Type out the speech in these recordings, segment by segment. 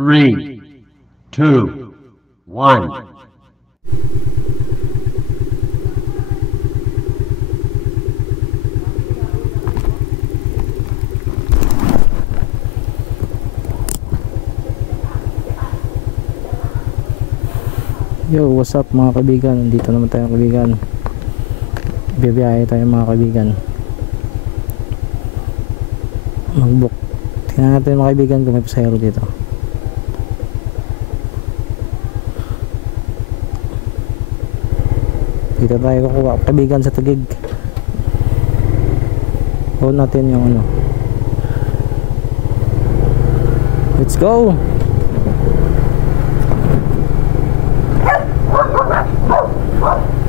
3, 2, 1. Yo, what's up mga kaibigan? Nandito naman tayo kaibigan. Bibiyahe tayo mga kaibigan. Mag-book. Tingnan natin mga kaibigan kung may pasahero dito. Dito tayo kukuha kaibigan sa Taguig. Hold natin yung ano. Let's go!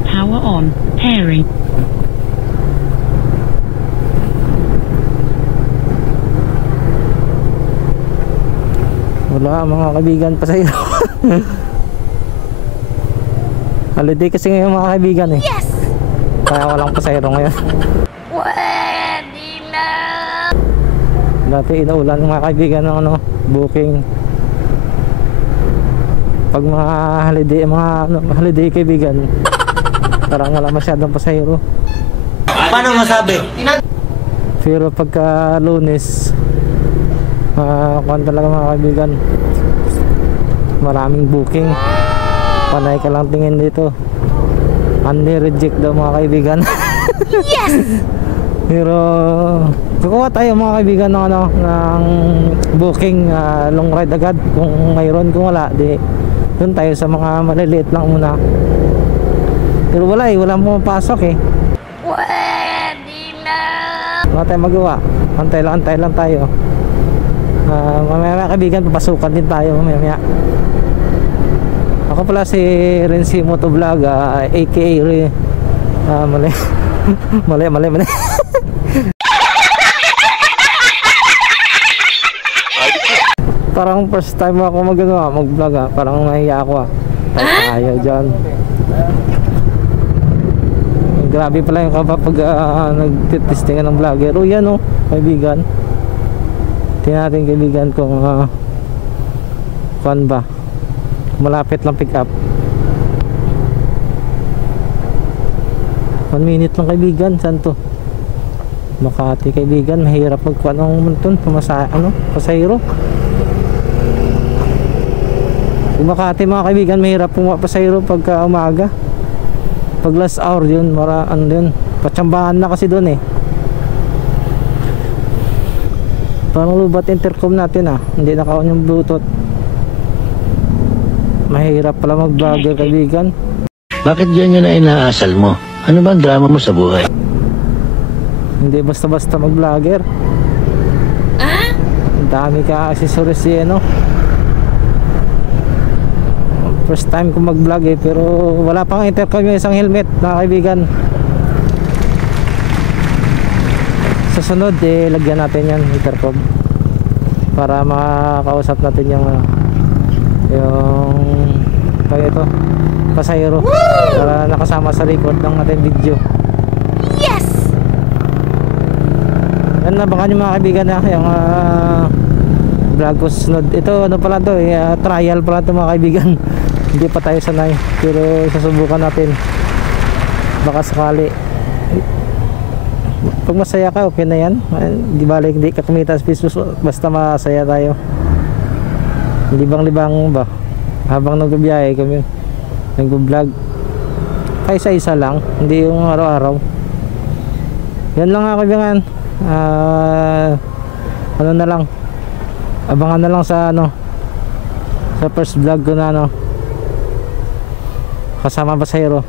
Power on, pairing. Wala mga kaibigan pasahero. Holiday kasi ngayon mga kaibigan eh. Yes! Kaya walang pasahero ngayon. Pwede na! Dati inaulan mga kaibigan ng ano, booking. Pag mga holiday kaibigan, parang wala masyadong pasahero. Paano masabi? Pero pagka Lunes, kuwan talaga mga kaibigan, maraming booking. Panay ka lang tingin dito, unli-reject daw mga kaibigan. Yes! Pero kukuha tayo mga kaibigan ng, ng booking, long ride agad kung mayroon. Kung wala, di doon tayo sa mga maliliit lang muna. Pero wala eh, walang pumapasok eh. Pwede na! Wala tayong magawa. Antay lang tayo. Mamaya kaibigan, papasukan din tayo mamaya. Ako pala si Renzi Motovlog, aka mali. Parang first time ako mag-vlog parang nahiya ako tayo dyan. Grabe pala yung kapag nag-testingan ng vlogger. O yan o kaibigan, tingnan natin kaibigan kung kuan ba, malapit lang pick up. 1 minute lang kaibigan. Saan to? Makati kaibigan, mahirap magkuan ng munton pasahero. Makati mga kaibigan, mahirap pumapasahero pagka umaga. Pag last hour yun, yun, patsambahan na kasi doon eh. Parang lubat intercom natin hindi naka-on yung bluetooth. Mahirap pala mag-vlogger kaibigan. Bakit yan yun na inaasal mo? Ano ba ang drama mo sa buhay? Hindi basta-basta mag-vlogger. Ang dami ka accessories First time ko mag-vlog pero wala pang intercom yung isang helmet mga kaibigan. Sa sunod lagyan natin yan intercom para makakausap natin yung pasahero. Para nakasama sa record ng ating video. Yes! Yan, abangan nyo mga kaibigan yung vlog ko sunod. Ito pala to trial pala to mga kaibigan. Hindi pa tayo sanay pero susubukan natin, baka sakali. Pag masaya ka okay na yan, di balik hindi ka kumita sa business, basta masaya tayo. Libang-libang ba habang nagbibiyahe kami, nagbo-vlog isa-isa lang, hindi yung araw-araw. Yan lang kaibigan. Ano na lang, abangan na lang sa sa first vlog ko na kasama pasahero.